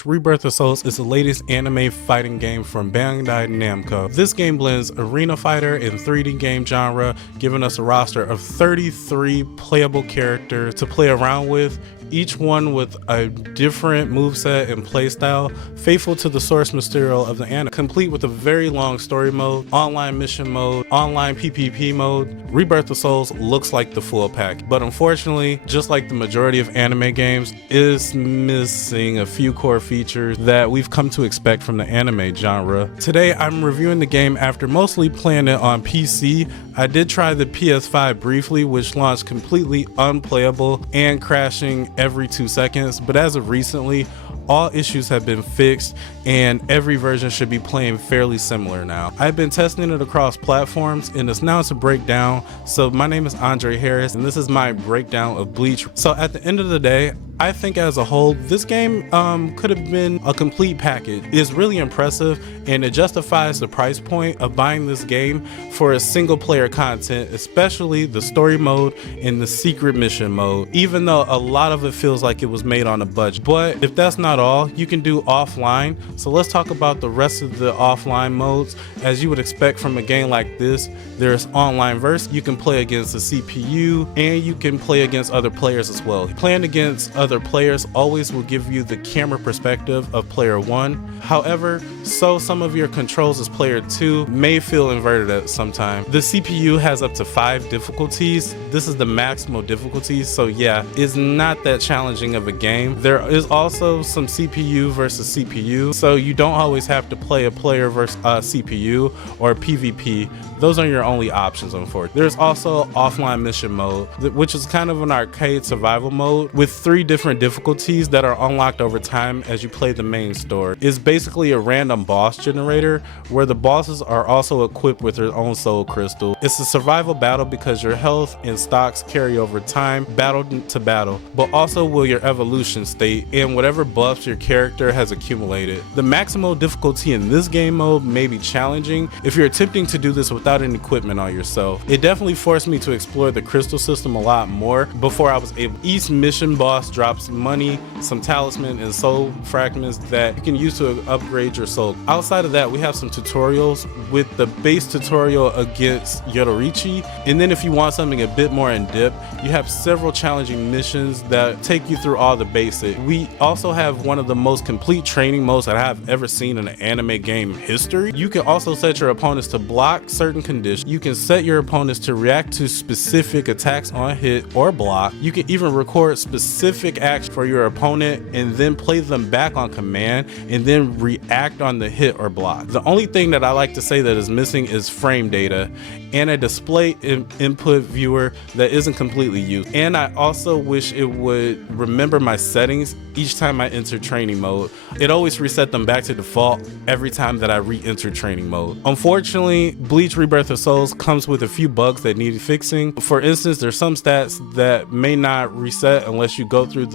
Bleach Rebirth of Souls is the latest anime fighting game from Bandai Namco. This game blends arena fighter and 3D game genre, giving us a roster of 33 playable characters to play around with, each one with a different moveset and playstyle, faithful to the source material of the anime, complete with a very long story mode, online mission mode, online PvP mode. Rebirth of Souls looks like the full pack, but unfortunately, just like the majority of anime games, is missing a few core features that we've come to expect from the anime genre. Today, I'm reviewing the game after mostly playing it on PC. I did try the PS5 briefly, which launched completely unplayable and crashing every 2 seconds, but as of recently, all issues have been fixed and every version should be playing fairly similar now. I've been testing it across platforms and it's now to break down. So my name is Andre Harris and this is my breakdown of Bleach. So at the end of the day, I think as a whole, this game could have been a complete package. It's really impressive and it justifies the price point of buying this game for a single player content, especially the story mode and the secret mission mode, even though a lot of it feels like it was made on a budget. But if that's not all, you can do offline. So let's talk about the rest of the offline modes. As you would expect from a game like this, there's online verse. You can play against the CPU and you can play against other players as well. Playing against other players always will give you the camera perspective of player 1. However, some of your controls as player 2 may feel inverted at some time. The CPU has up to 5 difficulties. This is the maximal difficulty, so yeah, it's not that challenging of a game. There is also some CPU versus CPU, so you don't always have to play a player versus CPU or PvP. Those are your only options, unfortunately. There's also offline mission mode, which is kind of an arcade survival mode with 3 different difficulties that are unlocked over time as you play the main story. It's basically a random boss generator where the bosses are also equipped with their own soul crystal. It's a survival battle because your health and stocks carry over time, battle to battle, but also will your evolution state and whatever buffs your character has accumulated. The maximal difficulty in this game mode may be challenging if you're attempting to do this without any equipment on yourself. It definitely forced me to explore the crystal system a lot more before I was able. Each mission boss drops money, some talisman, and soul fragments that you can use to upgrade your soul. Outside of that, we have some tutorials with the base tutorial against Yoruichi, and then if you want something a bit more in depth, you have several challenging missions that take you through all the basics. We also have one of the most complete training modes that I have ever seen in an anime game history. You can also set your opponents to block certain conditions. You can set your opponents to react to specific attacks on hit or block. You can even record specific actions for your opponent and then play them back on command and then react on the hit or block. The only thing that I like to say that is missing is frame data and a display input viewer that isn't completely used. And I also wish it would remember my settings each time I enter training mode. It always reset them back to default every time that I re-enter training mode. Unfortunately, Bleach Rebirth of Souls comes with a few bugs that need fixing. For instance, there's some stats that may not reset unless you go through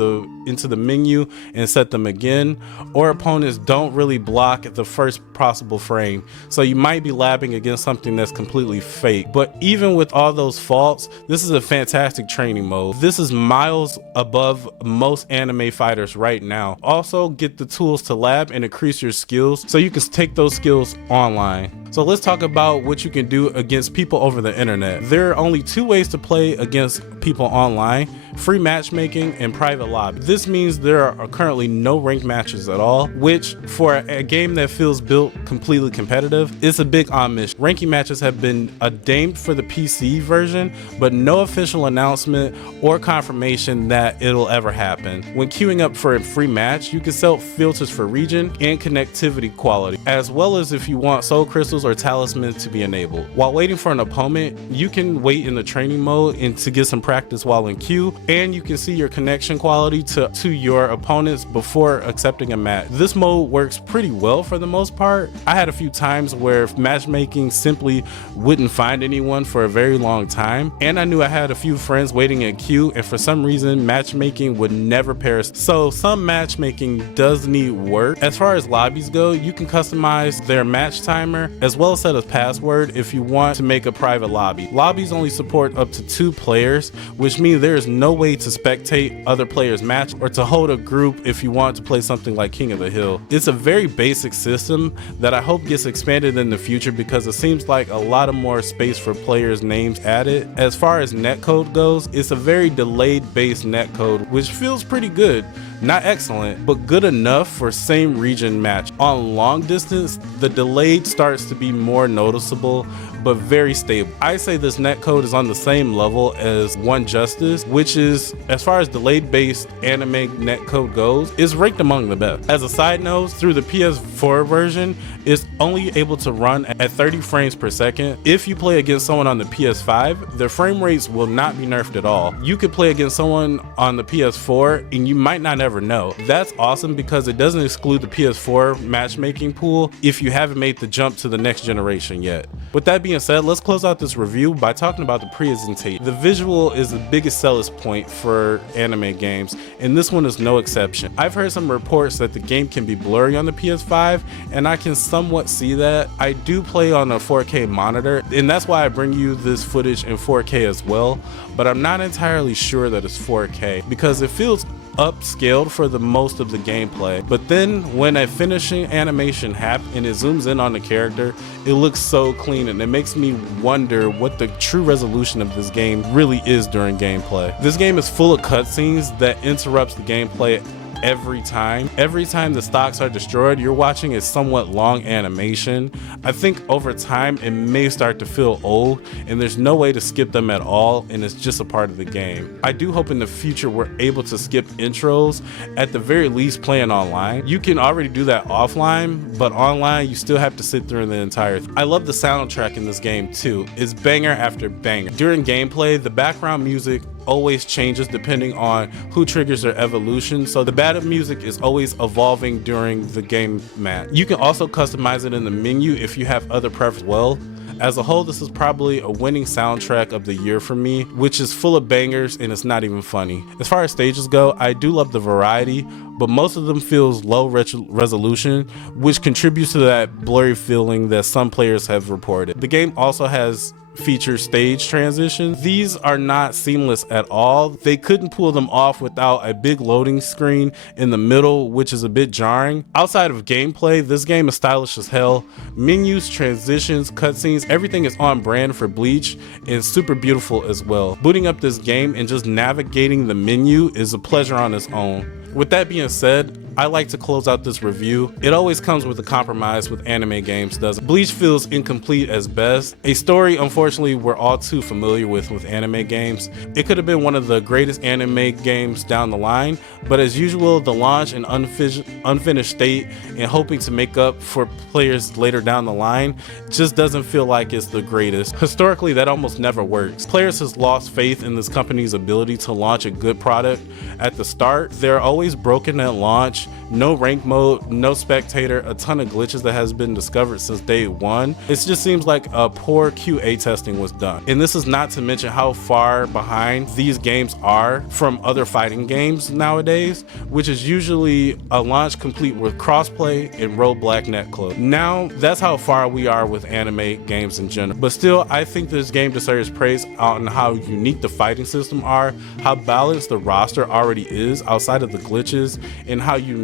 into the menu and set them again, or opponents don't really block at the first possible frame. So you might be labbing against something that's completely fake. But even with all those faults, this is a fantastic training mode. This is miles above most anime fighters right now. Also get the tools to lab and increase your skills so you can take those skills online. So let's talk about what you can do against people over the internet. There are only 2 ways to play against people online: free matchmaking and private lobby. This means there are currently no ranked matches at all, which for a game that feels built completely competitive is a big omission. Ranking matches have been ordained for the PC version, but no official announcement or confirmation that it'll ever happen. When queuing up for a free match, you can set filters for region and connectivity quality, as well as if you want soul crystals or talismans to be enabled. While waiting for an opponent, you can wait in the training mode and to get some practice while in queue, and you can see your connection quality to your opponents before accepting a match. This mode works pretty well for the most part. I had a few times where matchmaking simply wouldn't find anyone for a very long time, and I knew I had a few friends waiting in queue, and for some reason matchmaking would never pair. So some matchmaking does need work. As far as lobbies go, you can customize their match timer as well as set a password if you want to make a private lobby. Lobbies only support up to 2 players, which means there is no way to spectate other players' match or to hold a group if you want to play something like King of the Hill. It's a very basic system that I hope gets expanded in the future because it seems like a lot of more space for players' names added. As far as netcode goes, it's a very delayed based netcode, which feels pretty good. Not excellent, but good enough for same region match. On long distance, the delayed starts to be more noticeable, but very stable. I say this netcode is on the same level as One Justice, which is, as far as delayed based anime netcode goes, is ranked among the best. As a side note, through the PS4 version, it's only able to run at 30 frames per second. If you play against someone on the PS5, their frame rates will not be nerfed at all. You could play against someone on the PS4 and you might not ever know. That's awesome because it doesn't exclude the PS4 matchmaking pool if you haven't made the jump to the next generation yet. With that being said, let's close out this review by talking about the presentation. The visual is the biggest seller's point for anime games, and this one is no exception. I've heard some reports that the game can be blurry on the PS5, and I can somewhat see that. I do play on a 4K monitor, and that's why I bring you this footage in 4K as well, but I'm not entirely sure that it's 4K because it feels upscaled for the most of the gameplay. But then when a finishing animation happens and it zooms in on the character, it looks so clean, and it makes me wonder what the true resolution of this game really is during gameplay. This game is full of cutscenes that interrupts the gameplay every time. Every time the stocks are destroyed, you're watching a somewhat long animation. I think over time it may start to feel old, and there's no way to skip them at all, and it's just a part of the game. I do hope in the future we're able to skip intros, at the very least playing online. You can already do that offline, but online you still have to sit through the entire thing. I love the soundtrack in this game too. It's banger after banger. During gameplay, the background music always changes depending on who triggers their evolution, so the battle music is always evolving during the game match. You can also customize it in the menu if you have other preferences. Well, as a whole, this is probably a winning soundtrack of the year for me, which is full of bangers and it's not even funny. As far as stages go, I do love the variety, but most of them feels low resolution, which contributes to that blurry feeling that some players have reported. The game also has feature stage transitions. These are not seamless at all. They couldn't pull them off without a big loading screen in the middle, which is a bit jarring. Outside of gameplay, this game is stylish as hell. Menus, transitions, cutscenes, everything is on brand for Bleach and super beautiful as well. Booting up this game and just navigating the menu is a pleasure on its own. With that being said, I like to close out this review. It always comes with a compromise with anime games, doesn't it? Bleach feels incomplete as best. A story, unfortunately, we're all too familiar with anime games. It could have been one of the greatest anime games down the line, but as usual, the launch in unfinished state and hoping to make up for players later down the line just doesn't feel like it's the greatest. Historically, that almost never works. Players has lost faith in this company's ability to launch a good product at the start. They're always broken at launch. No rank mode, no spectator, a ton of glitches that has been discovered since day one. It just seems like a poor QA testing was done. And this is not to mention how far behind these games are from other fighting games nowadays, which is usually a launch complete with crossplay and rollback netcode. Now, that's how far we are with anime games in general. But still, I think this game deserves praise on how unique the fighting system are, how balanced the roster already is outside of the glitches, and how unique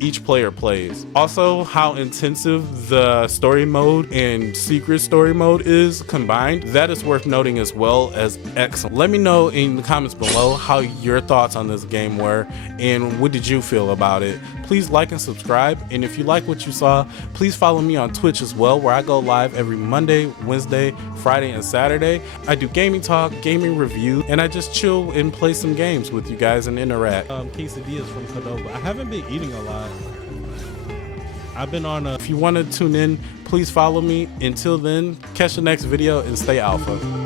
each player plays. Also, how intensive the story mode and secret story mode is combined. That is worth noting as well as excellent. Let me know in the comments below how your thoughts on this game were and what did you feel about it. Please like and subscribe, and if you like what you saw, please follow me on Twitch as well, where I go live every Monday, Wednesday, Friday, and Saturday. I do gaming talk, gaming review, and I just chill and play some games with you guys and interact. Quesadillas from Cordova. I haven't been eating a lot. I've been on if you want to tune in, please follow me. Until then, catch the next video and stay alpha.